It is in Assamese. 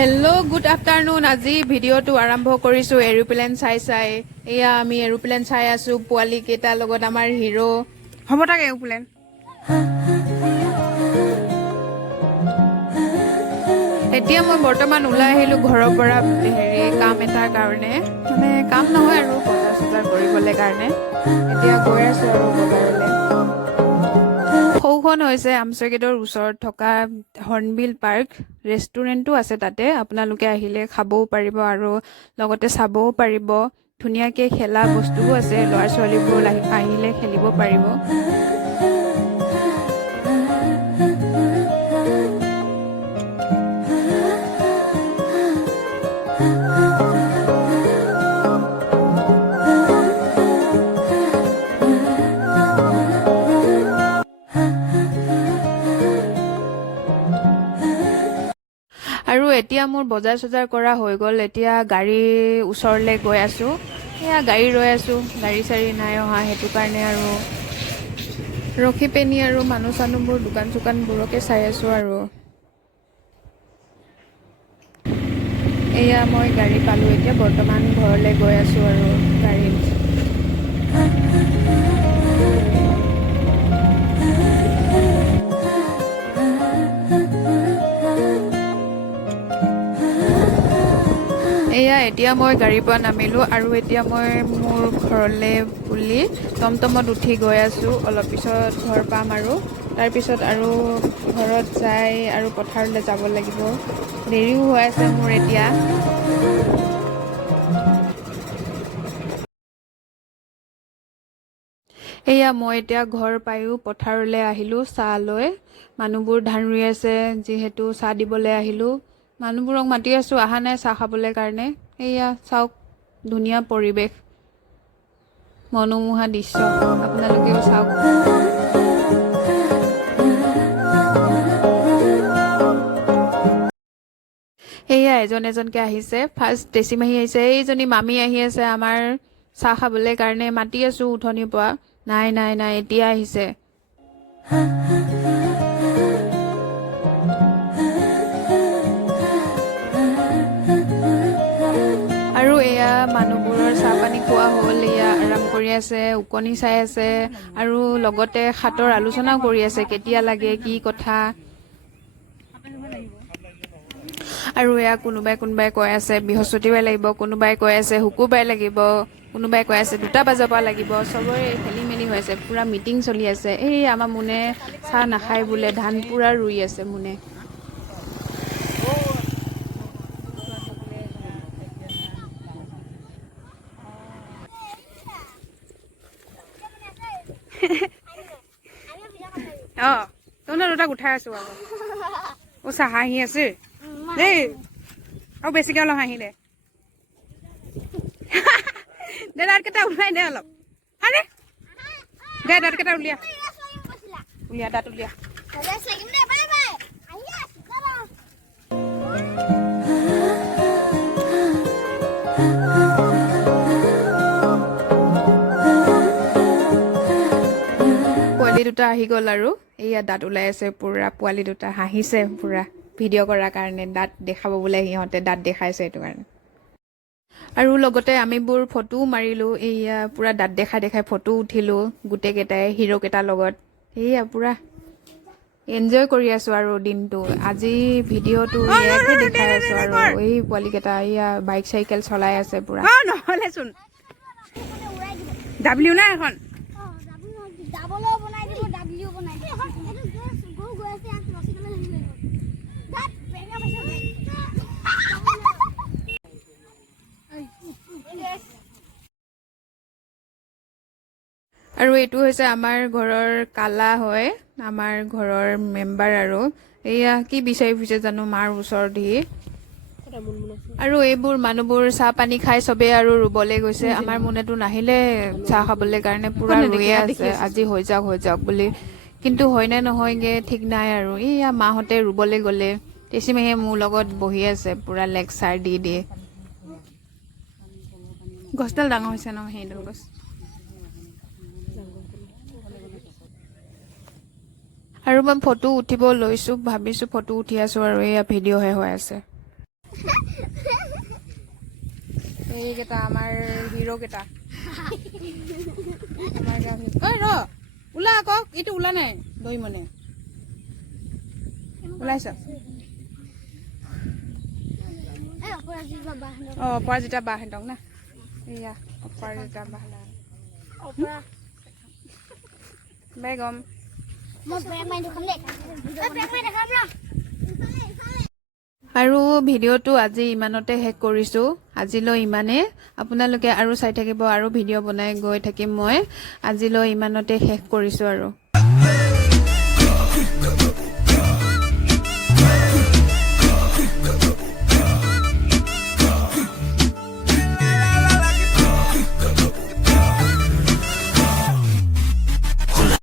Hello' good afternoon. আজি ভিডিঅ'টো আৰম্ভ কৰিছোঁ এৰোপ্লেন চাই। এয়া আমি এৰোপ্লেন চাই আছোঁ পোৱালি কেইটাৰ লগত। আমাৰ হিৰো হ'ব তাক এৰোপ্লেন। এতিয়া মই বৰ্তমান ওলাই আহিলোঁ ঘৰৰ পৰা কাম এটাৰ কাৰণে, মানে কাম নহয় আৰু বজাৰ চজাৰ কৰিবলৈ কাৰণে। এতিয়া গৈ আছোঁ আৰু বজাৰলৈ। সৌখন হৈছে আমচৈ-গেটৰ ওচৰত থকা হৰ্ণবিল পাৰ্ক। ৰেষ্টুৰেণ্টো আছে তাতে, আপোনালোকে আহিলে খাবও পাৰিব আৰু লগতে চাবও পাৰিব। ধুনীয়াকৈ খেলা বস্তুও আছে, ল'ৰা ছোৱালীবোৰ আহিলে খেলিব পাৰিব। আৰু এতিয়া মোৰ বজাৰ চজাৰ কৰা হৈ গ'ল। এতিয়া গাড়ীৰ ওচৰলৈ গৈ আছোঁ। এয়া গাড়ী ৰৈ আছোঁ, গাড়ী চাড়ী নাই অহা, সেইটো কাৰণে আৰু ৰখি পেনি আৰু মানুহ চানুহবোৰ দোকান চোকানবোৰকে চাই আছোঁ আৰু। এয়া মই গাড়ী পালোঁ, এতিয়া বৰ্তমান ঘৰলৈ গৈ আছোঁ আৰু গাড়ীত। এয়া এতিয়া মই গাড়ীৰ পৰা নামিলোঁ আৰু এতিয়া মই মোৰ ঘৰলৈ বুলি টমটমত উঠি গৈ আছোঁ। অলপ পিছত ঘৰ পাম আৰু তাৰপিছত আৰু ঘৰত যাই আৰু পথাৰলৈ যাব লাগিব। দেৰিও হৈ আছে মোৰ এতিয়া। এয়া মই এতিয়া ঘৰ পায়ো পথাৰলৈ আহিলোঁ চাহ লৈ। মানুহবোৰ ধান ৰুই আছে, যিহেতু চাহ দিবলৈ আহিলোঁ। মানুহবোৰক মাতি আছোঁ, অহা নাই চাহ খাবলৈ কাৰণে। এয়া চাওক, ধুনীয়া পৰিৱেশ, মনোমোহা দৃশ্য, আপোনালোকেও চাওক। সেয়া এজন এজনকৈ আহিছে। ফাৰ্ষ্ট টেচিমাহী আহিছে, এইজনী মামী আহি আছে আমাৰ চাহ খাবলৈ কাৰণে। মাতি আছোঁ উঠনিৰ পৰা, নাই নাই নাই, এতিয়া আহিছে। আৰু এয়া মানুহবোৰৰ চাহ পানী খোৱা হ'ল, এয়া আৰাম কৰি আছে, ওকণি চাই আছে আৰু লগতে হাতৰ আলোচনাও কৰি আছে, কেতিয়া লাগে কি কথা। আৰু এয়া কোনোবাই কৈ আছে বৃহস্পতিবাৰ লাগিব, কোনোবাই কৈ আছে শুকুৰবাৰে লাগিব, কোনোবাই কৈ আছে 2টা বজাৰ পৰা লাগিব। চবৰে খেলি মেলি হৈ আছে, পুৰা মিটিং চলি আছে। এই আমাৰ মুনে চাহ নাখায় বোলে, ধান পুৰা ৰুই আছে মুনে। অঁ, তহঁতৰ দুটাক উঠাই আছোঁ আকৌ। অ' চাহ হাঁহি আছে দেই, আৰু বেছিকৈ অলপ হাঁহি দে। দে দাঁতকেইটা ওলাই দে অলপ, আৰে দে দাঁতকেইটা উলিয়া, দাঁত উলিয়া। পোৱালি দুটা আহি গ'ল আৰু এইয়া দাঁত ওলাই আছে পুৰা। পোৱালি দুটা হাঁহিছে পুৰা ভিডিঅ' কৰাৰ কাৰণে, দাঁত দেখাব বোলে, সিহঁতে দাঁত দেখাইছে সেইটো কাৰণে। আৰু লগতে আমিবোৰ ফটোও মাৰিলোঁ। এইয়া পুৰা দাঁত দেখাই ফটো উঠিলোঁ গোটেইকেইটাই, হিৰ'কেইটাৰ লগত। এইয়া পুৰা এনজয় কৰি আছোঁ আৰু দিনটো। আজি ভিডিঅ'টো ইয়াকে দেখাই আছোঁ আৰু এই পোৱালিকেইটা এইয়া বাইক চাইকেল চলাই আছে পুৰা। নহ'লেচোন ডাব্লিউ না এখন আৰু এইটো হৈছে আমাৰ ঘৰৰ কালা হয়, আমাৰ ঘৰৰ মেম্বাৰ আৰু। এইয়া কি বিচাৰি ফুৰিছে জানো মাৰ ওচৰতেহি। আৰু এইবোৰ মানুহবোৰ চাহ পানী খাই চবেই আৰু ৰুবলৈ গৈছে। আমাৰ মুনেতো নাহিলে চাহ খাবলৈ কাৰণে, পুৰা ৰুয়ে আছে আজি হৈ যাওক বুলি। কিন্তু হয়নে নহয়গে ঠিক নাই আৰু। এইয়া মাহঁতে ৰুবলৈ গ'লে, টেচিমাহীয়ে মোৰ লগত বহি আছে পুৰা লেকচাৰ দি। গছডাল ডাঙৰ হৈছে ন, সেইডাল গছ। আৰু মই ফটো উঠিব লৈছোঁ, ভাবিছোঁ ফটো উঠি আছোঁ আৰু এয়া ভিডিঅ'হে হৈ আছে। এইকেইটা আমাৰ হিৰো কেইটা আমাৰ ঐ ৰ ওলা আকৌ এইটো ওলা নাই দৈ মনে ওলাইছ অপৰাজিতা বাহঁতক না এয়া অপৰাজিতা বাহ বেগম আৰু ভিডিঅ'টো আজি ইমানতে শেষ কৰিছোঁ আজিলৈ ইমানে আপোনালোকে আৰু চাই থাকিব আৰু ভিডিঅ' বনাই গৈ থাকিম মই আজিলৈ ইমানতে শেষ কৰিছোঁ আৰু